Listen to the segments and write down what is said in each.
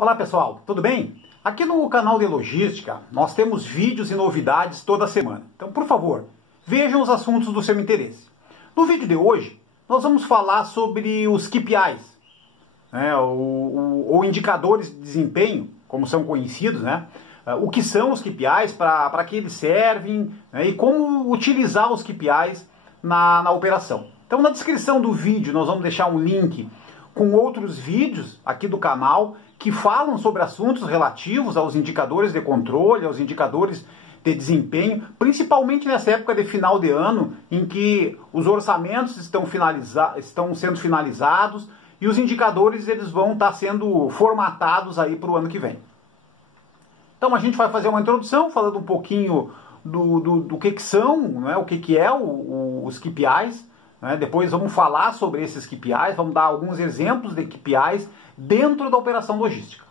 Olá pessoal, tudo bem? Aqui no canal de Logística nós temos vídeos e novidades toda semana. Então, por favor, vejam os assuntos do seu interesse. No vídeo de hoje, nós vamos falar sobre os KPIs, ou indicadores de desempenho, como são conhecidos, né? O que são os KPIs, para que eles servem, né? E como utilizar os KPIs na operação. Então, na descrição do vídeo nós vamos deixar um link com outros vídeos aqui do canal que falam sobre assuntos relativos aos indicadores de controle, aos indicadores de desempenho, principalmente nessa época de final de ano, em que os orçamentos estão sendo finalizados e os indicadores eles vão estar sendo formatados aí para o ano que vem. Então a gente vai fazer uma introdução falando um pouquinho do que são, né, o que é os KPIs. Depois vamos falar sobre esses KPIs, vamos dar alguns exemplos de KPIs dentro da operação logística.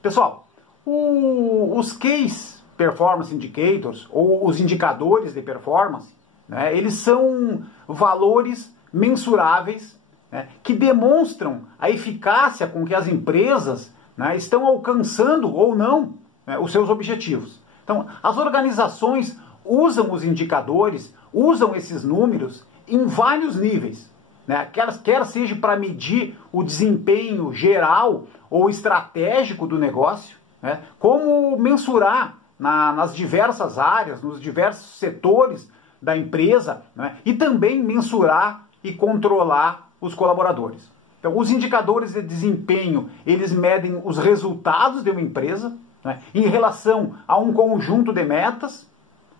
Pessoal, os Case Performance Indicators, ou os indicadores de performance, né, eles são valores mensuráveis, né, que demonstram a eficácia com que as empresas, né, estão alcançando ou não, né, os seus objetivos. Então, as organizações usam os indicadores, usam esses números em vários níveis, né? Quer seja para medir o desempenho geral ou estratégico do negócio, né? Como mensurar nas diversas áreas, nos diversos setores da empresa, né? E também mensurar e controlar os colaboradores. Então, os indicadores de desempenho, eles medem os resultados de uma empresa, né? Em relação a um conjunto de metas,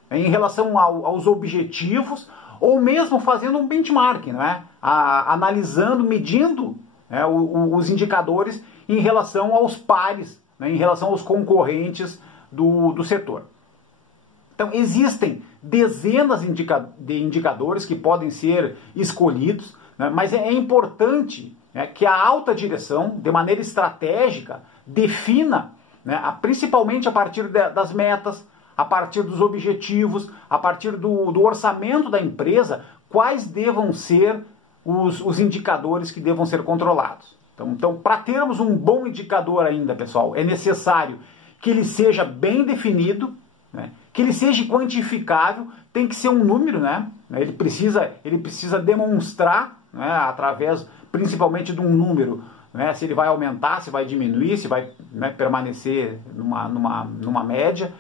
em relação aos objetivos, ou mesmo fazendo um benchmarking, né? Analisando, medindo, né, os indicadores em relação aos pares, né, em relação aos concorrentes do setor. Então, existem dezenas de indicadores que podem ser escolhidos, né, mas é importante, né, que a alta direção, de maneira estratégica, defina, né, principalmente a partir das metas, a partir dos objetivos, a partir do orçamento da empresa, quais devam ser os indicadores que devam ser controlados. Então, para termos um bom indicador ainda, pessoal, é necessário que ele seja bem definido, né, que ele seja quantificável, tem que ser um número, né, ele precisa demonstrar, né, através principalmente de um número, né, se ele vai aumentar, se vai diminuir, se vai, né, permanecer numa média.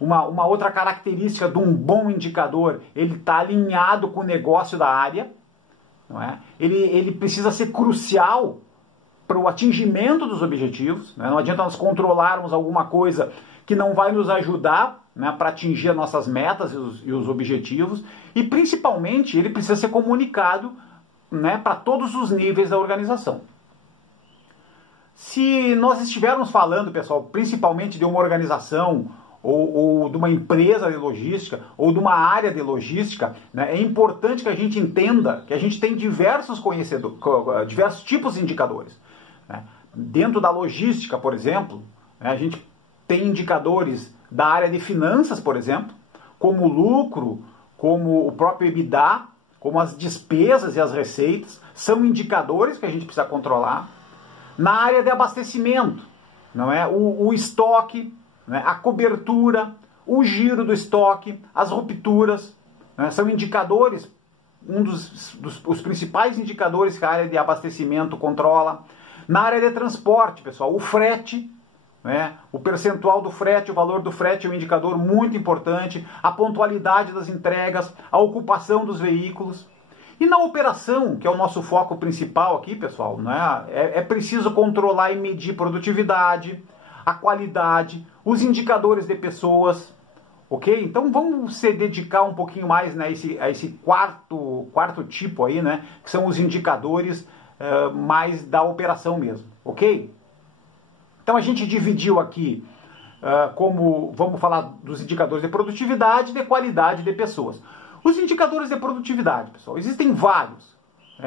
Uma outra característica de um bom indicador, ele está alinhado com o negócio da área, não é? Ele precisa ser crucial para o atingimento dos objetivos, né? Não adianta nós controlarmos alguma coisa que não vai nos ajudar, né, para atingir as nossas metas e os objetivos, e principalmente ele precisa ser comunicado, né, para todos os níveis da organização. Se nós estivermos falando, pessoal, principalmente de uma organização ou de uma empresa de logística, ou de uma área de logística, né, é importante que a gente entenda que a gente tem diversos tipos de indicadores, né? Dentro da logística, por exemplo, né, a gente tem indicadores da área de finanças, por exemplo, como o lucro, como o próprio EBITDA, como as despesas e as receitas, são indicadores que a gente precisa controlar. Na área de abastecimento, não é? O estoque, né? A cobertura, o giro do estoque, as rupturas, né? São indicadores, os principais indicadores que a área de abastecimento controla. Na área de transporte, pessoal, o frete, né? O percentual do frete, o valor do frete é um indicador muito importante, a pontualidade das entregas, a ocupação dos veículos. E na operação, que é o nosso foco principal aqui, pessoal, né, é preciso controlar e medir produtividade, a qualidade, os indicadores de pessoas, ok? Então vamos se dedicar um pouquinho mais, né, a esse quarto tipo aí, né, que são os indicadores mais da operação mesmo, ok? Então a gente dividiu aqui, vamos falar dos indicadores de produtividade e de qualidade de pessoas. Os indicadores de produtividade, pessoal, existem vários,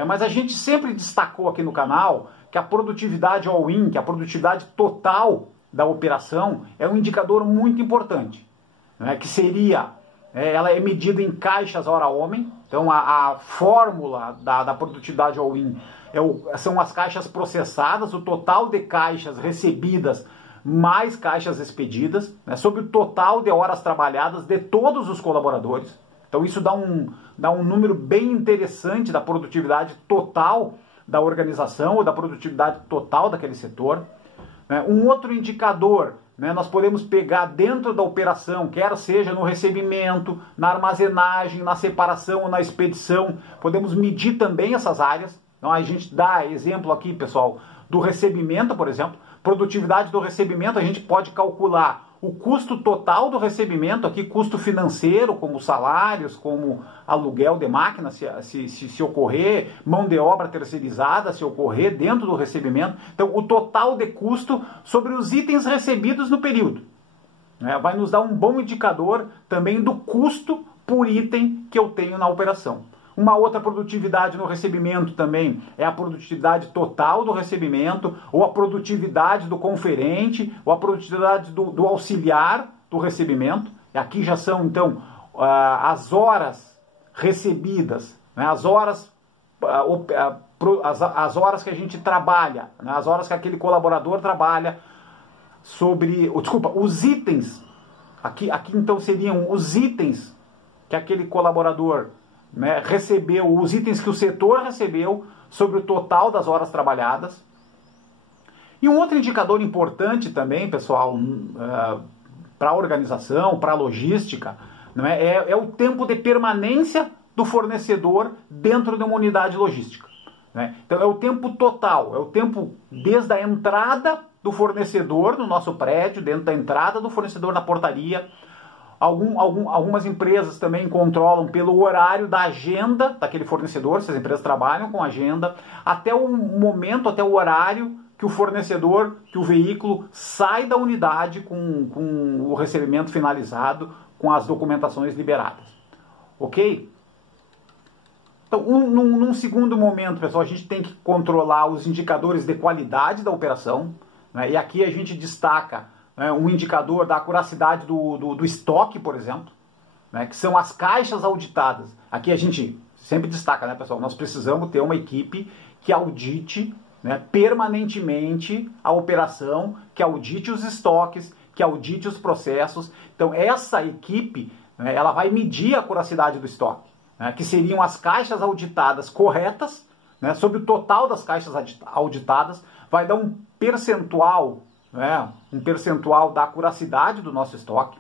mas a gente sempre destacou aqui no canal que a produtividade all-in, que a produtividade total da operação é um indicador muito importante, né, que seria ela é medida em caixas hora-homem. Então a fórmula da produtividade all-in são as caixas processadas, o total de caixas recebidas mais caixas expedidas, né, sobre o total de horas trabalhadas de todos os colaboradores. Então isso dá um número bem interessante da produtividade total da organização ou da produtividade total daquele setor. Um outro indicador, né, nós podemos pegar dentro da operação, quer seja no recebimento, na armazenagem, na separação ou na expedição, podemos medir também essas áreas. Então a gente dá exemplo aqui, pessoal, do recebimento, por exemplo. Produtividade do recebimento, a gente pode calcular o custo total do recebimento, aqui custo financeiro, como salários, como aluguel de máquina, se ocorrer, mão de obra terceirizada, se ocorrer dentro do recebimento. Então, o total de custo sobre os itens recebidos no período. Vai nos dar um bom indicador também do custo por item que eu tenho na operação. Uma outra produtividade no recebimento também é a produtividade total do recebimento, ou a produtividade do conferente, ou a produtividade do auxiliar do recebimento. E aqui já são, então, as horas recebidas, né, as horas que a gente trabalha, né, as horas que aquele colaborador trabalha os itens. Aqui então seriam os itens que aquele colaborador, né, recebeu, os itens que o setor recebeu sobre o total das horas trabalhadas. E um outro indicador importante também, pessoal, para a organização, para a logística, né, é o tempo de permanência do fornecedor dentro de uma unidade logística. Né? Então é o tempo total, é o tempo desde a entrada do fornecedor no nosso prédio, dentro da entrada do fornecedor na portaria. Algumas empresas também controlam pelo horário da agenda daquele fornecedor, se as empresas trabalham com agenda, até o momento, até o horário que o fornecedor, que o veículo sai da unidade com o recebimento finalizado, com as documentações liberadas. Ok? Então, num segundo momento, pessoal, a gente tem que controlar os indicadores de qualidade da operação, né? E aqui a gente destaca um indicador da acuracidade do estoque, por exemplo, né, que são as caixas auditadas. Aqui a gente sempre destaca, né, pessoal, nós precisamos ter uma equipe que audite, né, permanentemente a operação, que audite os estoques, que audite os processos. Então essa equipe, né, ela vai medir a acuracidade do estoque, né, que seriam as caixas auditadas corretas, né, sobre o total das caixas auditadas, vai dar um percentual da acuracidade do nosso estoque.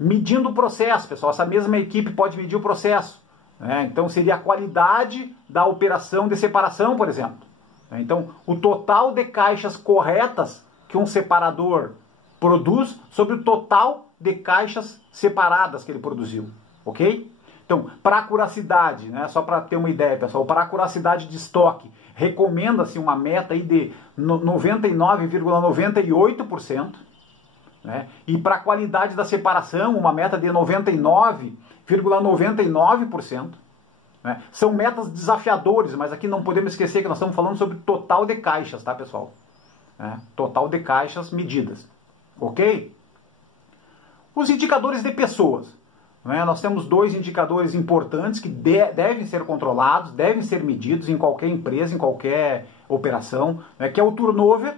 Medindo o processo, pessoal, essa mesma equipe pode medir o processo. Né? Então seria a qualidade da operação de separação, por exemplo. Então o total de caixas corretas que um separador produz sobre o total de caixas separadas que ele produziu. Ok? Então, para acuracidade, né, só para ter uma ideia, pessoal, para acuracidade de estoque, recomenda-se uma meta aí de 99,98%, né, e para a qualidade da separação, uma meta de 99,99%. Né. São metas desafiadoras, mas aqui não podemos esquecer que nós estamos falando sobre total de caixas, tá, pessoal? Total de caixas medidas. Ok? Os indicadores de pessoas. Nós temos dois indicadores importantes que devem ser controlados, devem ser medidos em qualquer empresa, em qualquer operação, que é o turnover,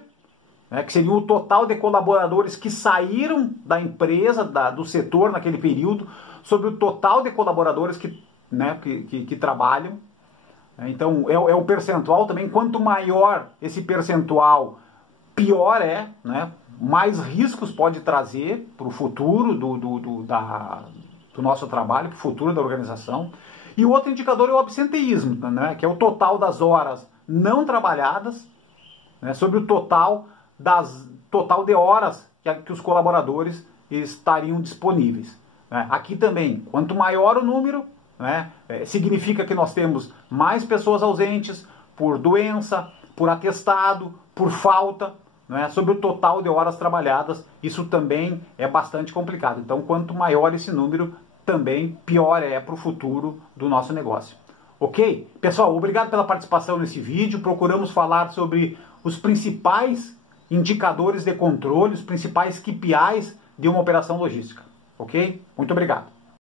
que seria o total de colaboradores que saíram da empresa, do setor naquele período, sobre o total de colaboradores que trabalham. Então é o percentual também. Quanto maior esse percentual, pior é, né? Mais riscos pode trazer para o futuro do nosso trabalho, para o futuro da organização. E o outro indicador é o absenteísmo, né, que é o total das horas não trabalhadas, né, sobre o total de horas que os colaboradores estariam disponíveis. Né. Aqui também, quanto maior o número, né, significa que nós temos mais pessoas ausentes por doença, por atestado, por falta, né, sobre o total de horas trabalhadas. Isso também é bastante complicado. Então, quanto maior esse número, também pior é para o futuro do nosso negócio. Ok? Pessoal, obrigado pela participação nesse vídeo. Procuramos falar sobre os principais indicadores de controle, os principais KPIs de uma operação logística. Ok? Muito obrigado.